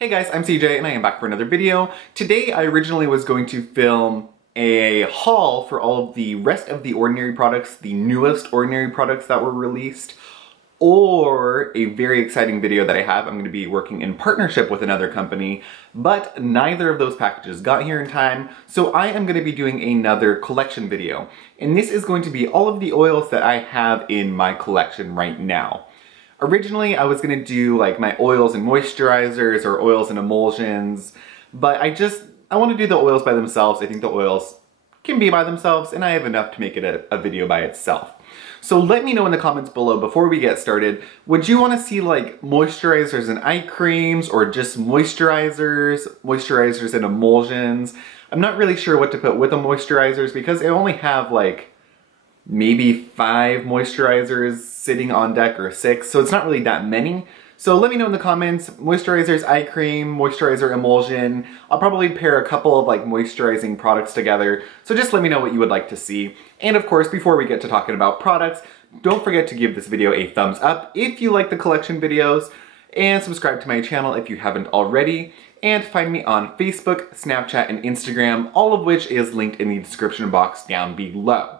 Hey guys, I'm CJ and I am back for another video. Today I originally was going to film a haul for all of the rest of the Ordinary products, the newest Ordinary products that were released, or a very exciting video that I have. I'm going to be working in partnership with another company, but neither of those packages got here in time, so I am going to be doing another collection video. And this is going to be all of the oils that I have in my collection right now. Originally, I was gonna do like my oils and moisturizers or oils and emulsions, but I want to do the oils by themselves. I think the oils can be by themselves, and I have enough to make it a video by itself. So let me know in the comments below before we get started, would you want to see like moisturizers and eye creams, or just moisturizers and emulsions? I'm not really sure what to put with the moisturizers because I only have like maybe 5 moisturizers sitting on deck, or 6, so it's not really that many. So let me know in the comments, moisturizers, eye cream, moisturizer, emulsion. I'll probably pair a couple of like moisturizing products together, so just let me know what you would like to see. And of course, before we get to talking about products, don't forget to give this video a thumbs up if you like the collection videos, and subscribe to my channel if you haven't already, and find me on Facebook, Snapchat, and Instagram, all of which is linked in the description box down below.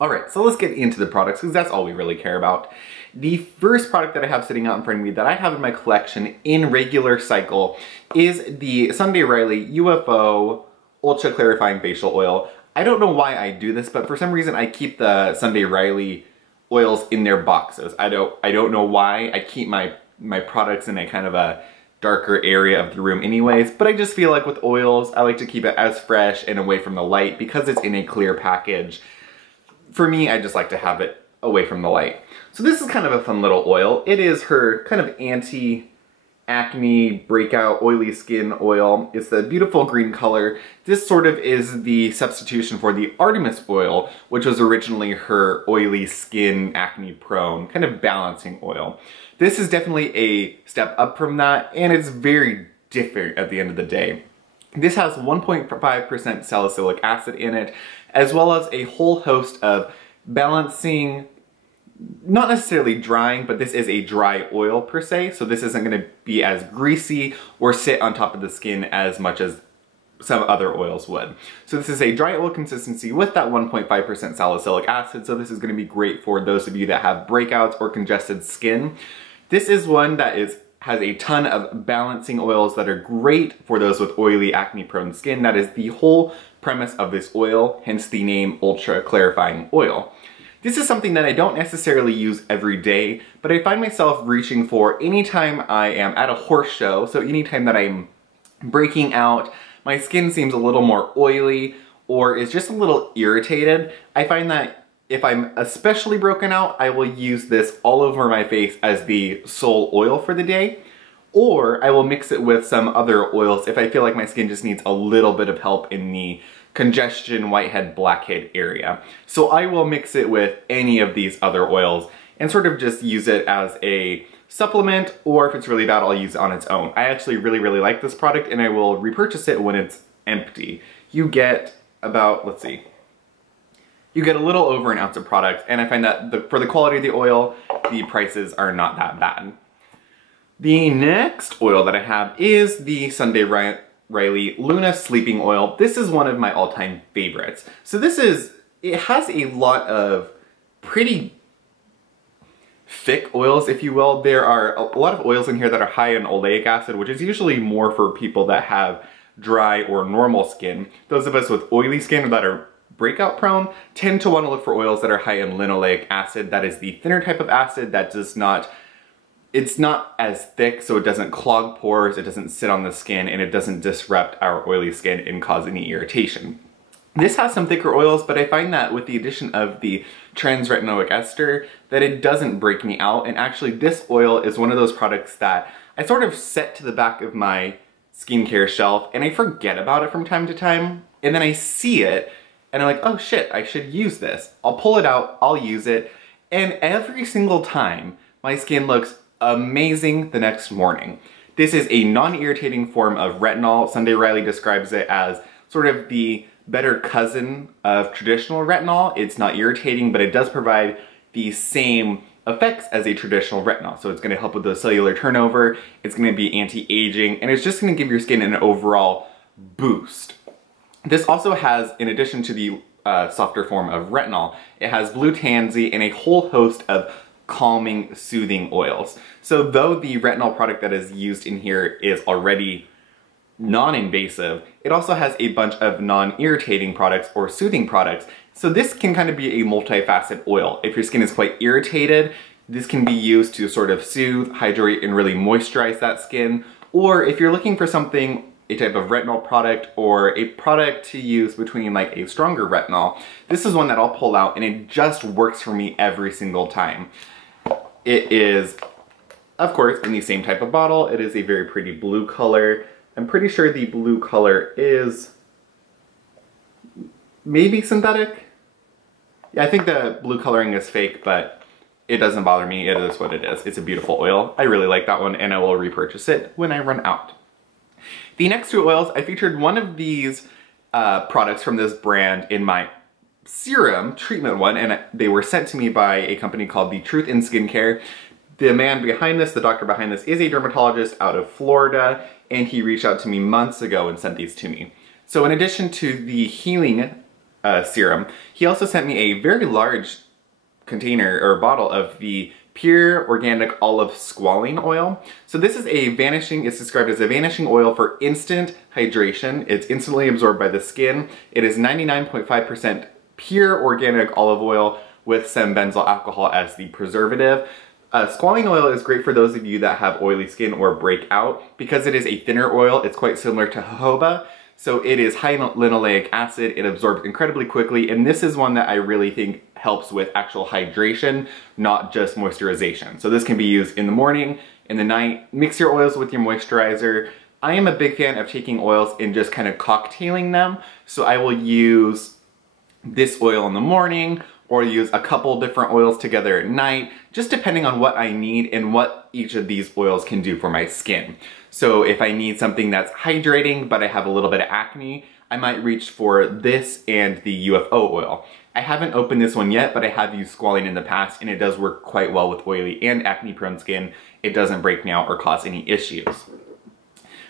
Alright, so let's get into the products because that's all we really care about. The first product that I have sitting out in front of me that I have in my collection in regular cycle is the Sunday Riley UFO Ultra Clarifying Facial Oil. I don't know why I do this, but for some reason I keep the Sunday Riley oils in their boxes. I don't know why. I keep my products in a kind of a darker area of the room anyways, but I just feel like with oils, I like to keep it as fresh and away from the light because it's in a clear package. For me, I just like to have it away from the light. So this is kind of a fun little oil. It is her kind of anti-acne breakout oily skin oil. It's the beautiful green color. This sort of is the substitution for the Artemis oil, which was originally her oily skin, acne prone, kind of balancing oil. This is definitely a step up from that, and it's very different at the end of the day. This has 1.5% salicylic acid in it, as well as a whole host of balancing, not necessarily drying, but this is a dry oil per se, so this isn't going to be as greasy or sit on top of the skin as much as some other oils would. So this is a dry oil consistency with that 1.5% salicylic acid, so this is going to be great for those of you that have breakouts or congested skin. This is one that has a ton of balancing oils that are great for those with oily, acne-prone skin. That is the whole premise of this oil, hence the name Ultra Clarifying Oil. This is something that I don't necessarily use every day, but I find myself reaching for anytime I am at a horse show, so anytime that I'm breaking out, my skin seems a little more oily, or is just a little irritated. I find that if I'm especially broken out, I will use this all over my face as the sole oil for the day, or I will mix it with some other oils if I feel like my skin just needs a little bit of help in the congestion, whitehead, blackhead area. So I will mix it with any of these other oils and sort of just use it as a supplement, or if it's really bad, I'll use it on its own. I actually really like this product, and I will repurchase it when it's empty. You get about, let's see, you get a little over an ounce of product, and I find that for the quality of the oil, the prices are not that bad. The next oil that I have is the Sunday Riley Luna Sleeping Oil. This is one of my all-time favorites. So it has a lot of pretty thick oils, if you will. There are a lot of oils in here that are high in oleic acid, which is usually more for people that have dry or normal skin. Those of us with oily skin that are breakout prone tend to want to look for oils that are high in linoleic acid. That is the thinner type of acid that it's not as thick, so it doesn't clog pores, it doesn't sit on the skin, and it doesn't disrupt our oily skin and cause any irritation. This has some thicker oils, but I find that with the addition of the trans-retinoic ester, that it doesn't break me out, and actually this oil is one of those products that I sort of set to the back of my skincare shelf, and I forget about it from time to time, and then I see it, and I'm like, oh shit, I should use this. I'll pull it out, I'll use it, and every single time my skin looks amazing the next morning. This is a non-irritating form of retinol. Sunday Riley describes it as sort of the better cousin of traditional retinol. It's not irritating, but it does provide the same effects as a traditional retinol. So it's going to help with the cellular turnover, it's going to be anti-aging, and it's just going to give your skin an overall boost. This also has, in addition to the softer form of retinol, it has blue tansy and a whole host of calming, soothing oils. So though the retinol product that is used in here is already non-invasive, it also has a bunch of non-irritating products or soothing products. So this can kind of be a multifaceted oil. If your skin is quite irritated, this can be used to sort of soothe, hydrate, and really moisturize that skin. Or if you're looking for something, a type of retinol product or a product to use between like a stronger retinol, this is one that I'll pull out and it just works for me every single time. It is, of course, in the same type of bottle. It is a very pretty blue color. I'm pretty sure the blue color is maybe synthetic. Yeah, I think the blue coloring is fake, but it doesn't bother me. It is what it is. It's a beautiful oil. I really like that one and I will repurchase it when I run out. The next two oils, I featured one of these products from this brand in my serum treatment one, and they were sent to me by a company called The Truth in Skincare. The man behind this, the doctor behind this, is a dermatologist out of Florida, and he reached out to me months ago and sent these to me. So in addition to the healing serum, he also sent me a very large container or bottle of the pure organic olive squalane oil. So this is a vanishing, it's described as a vanishing oil for instant hydration. It's instantly absorbed by the skin. It is 99.5% pure organic olive oil with some benzyl alcohol as the preservative. Squalane oil is great for those of you that have oily skin or breakout. Because it is a thinner oil, it's quite similar to jojoba. So it is high in linoleic acid, it absorbs incredibly quickly, and this is one that I really think helps with actual hydration, not just moisturization. So this can be used in the morning, in the night, mix your oils with your moisturizer. I am a big fan of taking oils and just kind of cocktailing them. So I will use this oil in the morning, or use a couple different oils together at night, just depending on what I need and what each of these oils can do for my skin. So if I need something that's hydrating, but I have a little bit of acne, I might reach for this and the U.F.O. oil. I haven't opened this one yet, but I have used Squalane in the past, and it does work quite well with oily and acne-prone skin. It doesn't break me out or cause any issues.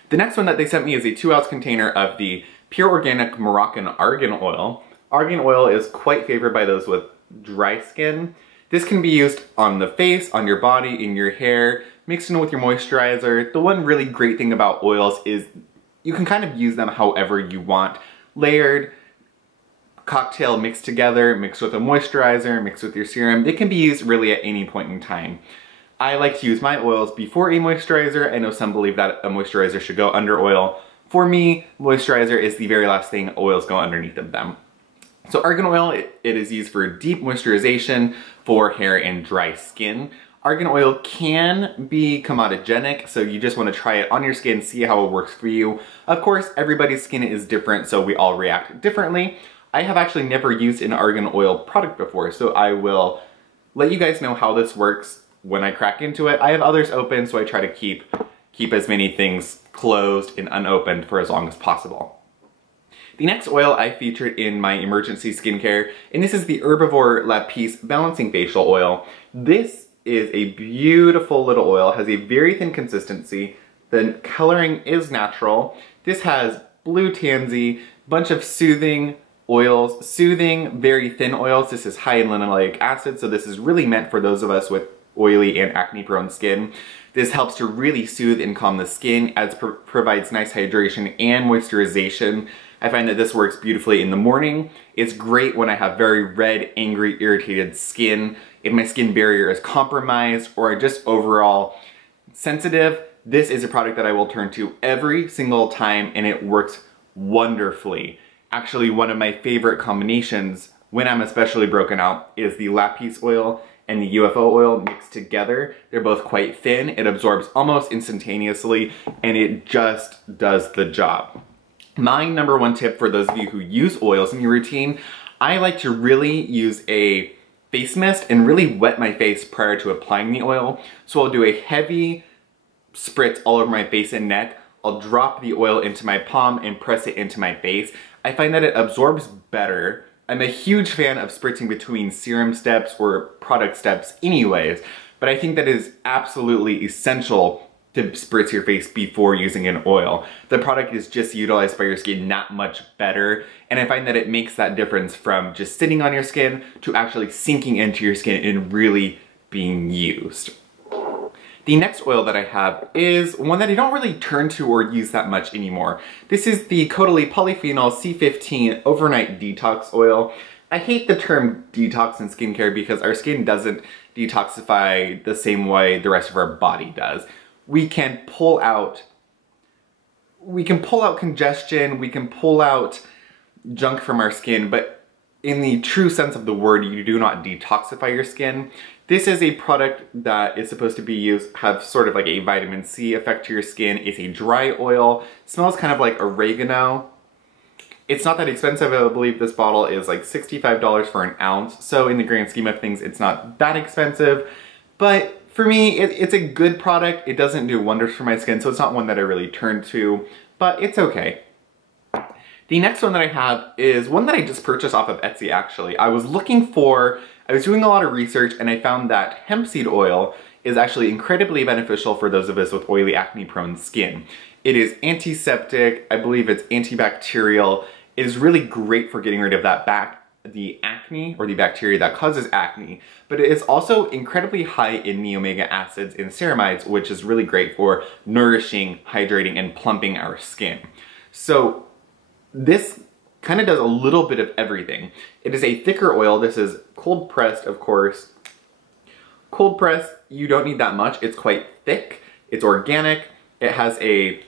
The next one that they sent me is a 2-ounce container of the pure organic Moroccan Argan oil. Argan oil is quite favored by those with dry skin. This can be used on the face, on your body, in your hair, mixed in with your moisturizer. The one really great thing about oils is you can kind of use them however you want. Layered, cocktail mixed together, mixed with a moisturizer, mixed with your serum. It can be used really at any point in time. I like to use my oils before a moisturizer. I know some believe that a moisturizer should go under oil. For me, moisturizer is the very last thing, oils go underneath of them. So Argan oil, it is used for deep moisturization for hair and dry skin. Argan oil can be comedogenic, so you just want to try it on your skin, see how it works for you. Of course, everybody's skin is different, so we all react differently. I have actually never used an argan oil product before, so I will let you guys know how this works when I crack into it. I have others open, so I try to keep as many things closed and unopened for as long as possible. The next oil I featured in my emergency skincare, and this is the Herbivore Lapis Balancing Facial Oil. This is a beautiful little oil, has a very thin consistency. The coloring is natural. This has blue tansy, bunch of soothing oils, soothing, very thin oils. This is high in linoleic acid, so this is really meant for those of us with oily and acne-prone skin. This helps to really soothe and calm the skin, as provides nice hydration and moisturization. I find that this works beautifully in the morning. It's great when I have very red, angry, irritated skin. If my skin barrier is compromised or just overall sensitive, this is a product that I will turn to every single time, and it works wonderfully. Actually, one of my favorite combinations when I'm especially broken out is the Lapis oil and the U.F.O. oil mixed together. They're both quite thin, it absorbs almost instantaneously, and it just does the job. My number one tip for those of you who use oils in your routine, I like to really use a face mist and really wet my face prior to applying the oil. So I'll do a heavy spritz all over my face and neck. I'll drop the oil into my palm and press it into my face. I find that it absorbs better I'm a huge fan of spritzing between serum steps or product steps anyways, but I think that it is absolutely essential to spritz your face before using an oil. The product is just utilized by your skin that much better, and I find that it makes that difference from just sitting on your skin to actually sinking into your skin and really being used. The next oil that I have is one that I don't really turn to or use that much anymore. This is the Caudalie Polyphenol C15 Overnight Detox Oil. I hate the term detox in skincare because our skin doesn't detoxify the same way the rest of our body does. We can pull out congestion, we can pull out junk from our skin, but in the true sense of the word, you do not detoxify your skin. This is a product that is supposed to be used, have sort of like a vitamin C effect to your skin. It's a dry oil, smells kind of like oregano. It's not that expensive. I believe this bottle is like $65 for an ounce. So in the grand scheme of things, it's not that expensive, but for me, it's a good product. It doesn't do wonders for my skin, so it's not one that I really turn to, but it's okay. The next one that I have is one that I just purchased off of Etsy actually. I was doing a lot of research and I found that hemp seed oil is actually incredibly beneficial for those of us with oily acne prone skin. It is antiseptic, I believe it's antibacterial. It is really great for getting rid of the acne or the bacteria that causes acne, but it is also incredibly high in the omega acids and ceramides, which is really great for nourishing, hydrating, and plumping our skin. So this kind of does a little bit of everything. It is a thicker oil. This is cold pressed, of course. Cold pressed, you don't need that much. It's quite thick. It's organic. It has a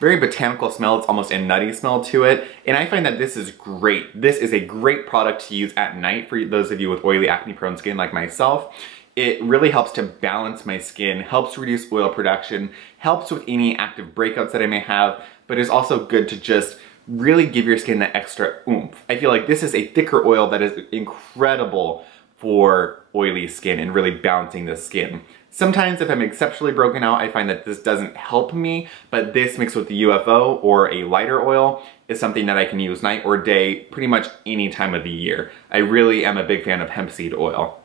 very botanical smell. It's almost a nutty smell to it. And I find that this is great. This is a great product to use at night for those of you with oily acne prone skin like myself. It really helps to balance my skin, helps reduce oil production, helps with any active breakouts that I may have, but is also good to just really give your skin that extra oomph. I feel like this is a thicker oil that is incredible for oily skin and really balancing the skin. Sometimes if I'm exceptionally broken out, I find that this doesn't help me, but this mixed with the U.F.O. or a lighter oil is something that I can use night or day pretty much any time of the year. I really am a big fan of hemp seed oil.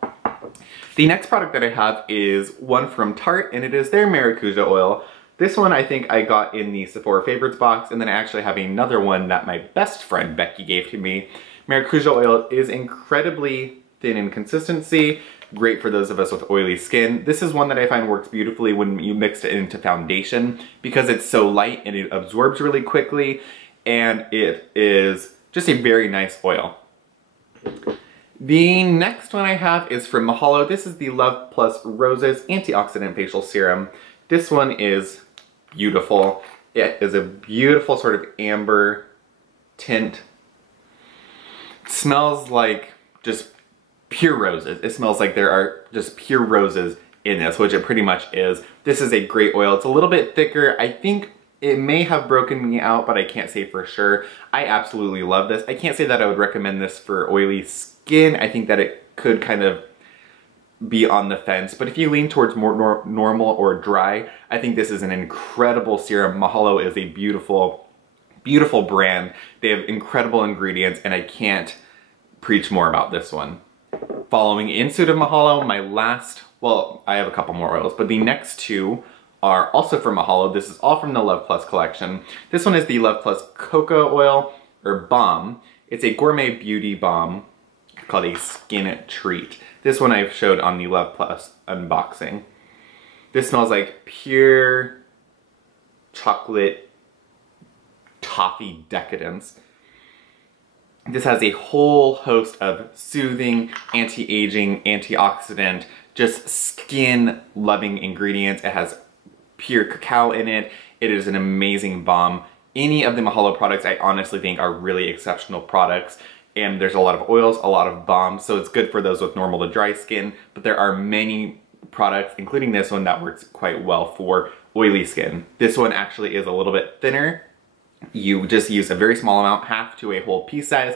The next product that I have is one from Tarte, and it is their Maracuja oil. This one I think I got in the Sephora favorites box, and then I actually have another one that my best friend Becky gave to me. Maracuja oil is incredibly thin in consistency, great for those of us with oily skin. This is one that I find works beautifully when you mix it into foundation because it's so light and it absorbs really quickly, and it is just a very nice oil. The next one I have is from Mahalo. This is the Love Plus Roses Antioxidant Facial Serum. This one is beautiful. It is a beautiful sort of amber tint. It smells like just pure roses. It smells like there are just pure roses in this, which it pretty much is. This is a great oil. It's a little bit thicker. I think it may have broken me out, but I can't say for sure. I absolutely love this. I can't say that I would recommend this for oily skin. I think that it could kind of be on the fence, but if you lean towards more normal or dry, I think this is an incredible serum. Mahalo is a beautiful, beautiful brand. They have incredible ingredients, and I can't preach more about this one. Following in suit of Mahalo, my last, well, I have a couple more oils, but the next two are also from Mahalo. This is all from the Love Plus collection. This one is the Love Plus Cocoa Oil, or Balm. It's a gourmet beauty balm called a Skin Treat. This one I've showed on the Love Plus unboxing. This smells like pure chocolate toffee decadence. This has a whole host of soothing, anti-aging, antioxidant, just skin-loving ingredients. It has pure cacao in it. It is an amazing balm. Any of the Mahalo products I honestly think are really exceptional products. And there's a lot of oils, a lot of balms, so it's good for those with normal to dry skin, but there are many products, including this one, that works quite well for oily skin. This one actually is a little bit thinner. You just use a very small amount, half to a whole pea size,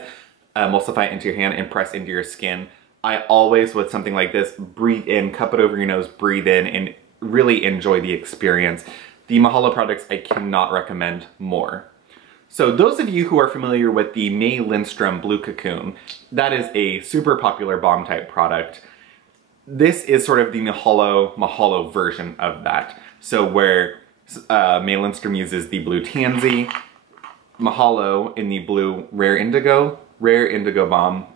emulsify it into your hand and press into your skin. I always, with something like this, breathe in, cup it over your nose, breathe in, and really enjoy the experience. The Mahalo products I cannot recommend more. So those of you who are familiar with the May Lindstrom Blue Cocoon, that is a super popular balm type product. This is sort of the Mahalo version of that. So where May Lindstrom uses the blue tansy, Mahalo in the blue rare indigo balm.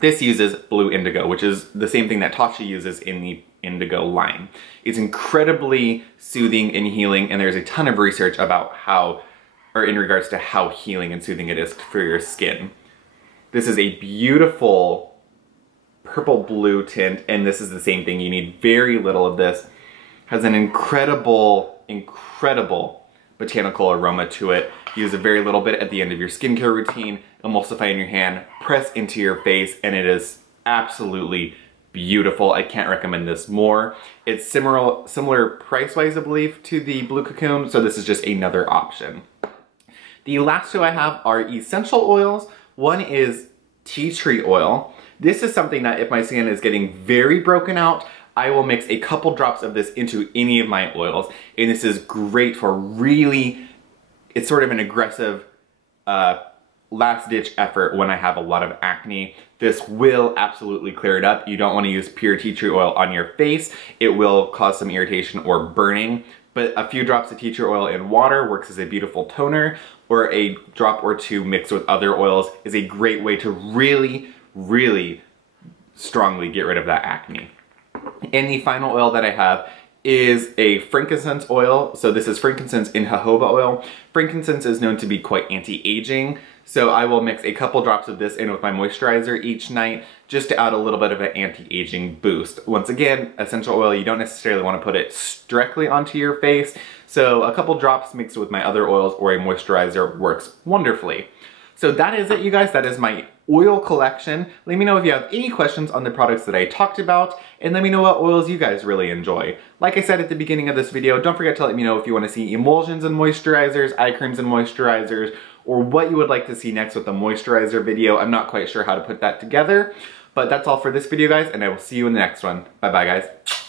This uses blue indigo, which is the same thing that Cacia uses in the indigo line. It's incredibly soothing and healing, and there's a ton of research about in regards to how healing and soothing it is for your skin. This is a beautiful purple blue tint, and this is the same thing. You need very little of this. Has an incredible botanical aroma to it. Use a very little bit at the end of your skincare routine, emulsify in your hand, press into your face, and it is absolutely beautiful. I can't recommend this more. It's similar price-wise, I believe, to the Blue Cocoon, so this is just another option. The last two I have are essential oils. One is tea tree oil. This is something that if my skin is getting very broken out, I will mix a couple drops of this into any of my oils. And this is great for really, it's sort of an aggressive last-ditch effort when I have a lot of acne. This will absolutely clear it up. You don't want to use pure tea tree oil on your face. It will cause some irritation or burning. But a few drops of tea tree oil in water works as a beautiful toner, or a drop or two mixed with other oils is a great way to really strongly get rid of that acne. And the final oil that I have is a frankincense oil. So this is frankincense in jojoba oil. Frankincense is known to be quite anti-aging, so I will mix a couple drops of this in with my moisturizer each night just to add a little bit of an anti-aging boost. Once again, essential oil, you don't necessarily want to put it directly onto your face, so a couple drops mixed with my other oils or a moisturizer works wonderfully. So that is it, you guys. That is my oil collection. Let me know if you have any questions on the products that I talked about, and let me know what oils you guys really enjoy. Like I said at the beginning of this video, don't forget to let me know if you want to see emulsions and moisturizers, eye creams and moisturizers, or what you would like to see next with the moisturizer video. I'm not quite sure how to put that together, but that's all for this video, guys, and I will see you in the next one. Bye-bye, guys.